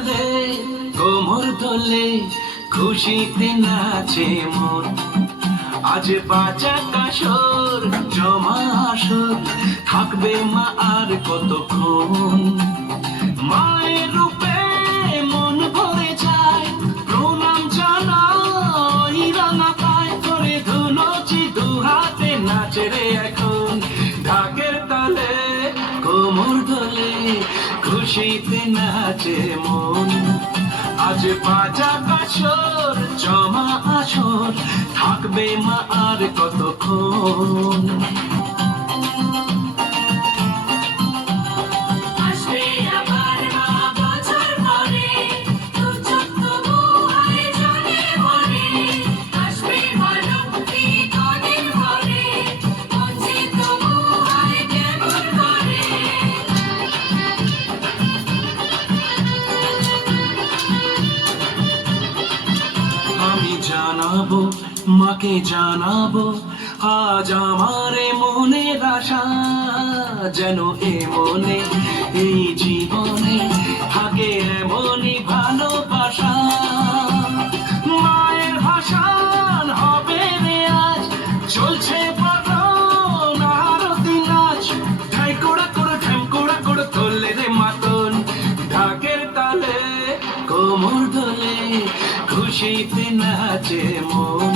তালে কোমর দোলে খুশিতে নাচে মন। আজ বাজা কাসর জমা আসর, থাকবে মা আর কতক্ষণ। মায়ের রূপে মন ভরে যায়, প্রণাম জানাই রাঙা পায় করে ধুনুচি দু হাতে নাচে রে এখন। ঢাকের তালে কোমর দোলে খুশিতে নাচে মন। আজ বাজা কাসর জমা আসর, থাকবে মা আর কতক্ষণ। আমি জানাবো মাকে জানাবো আজ আমার মনের আশা, যেন এ মনে এই জীবনে থাকে এমনই ভালোবাসা। মায়ের ভাষণ হবে রে আজ, চলছে বরণ আরতি নাচ। ঠাই কোড়া করে ঠ্যাং কোড়া করে তোলে রে মাতন। ঢাকের তালে কোমর দোলে খুশিতে নাচে মন।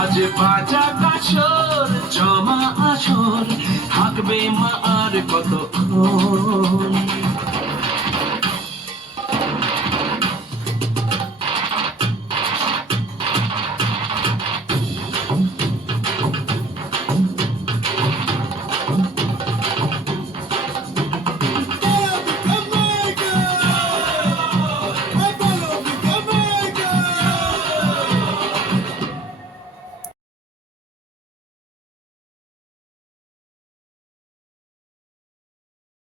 আজ বাজা কাসর জমা আসর, থাকবে মা আর কতক্ষণ।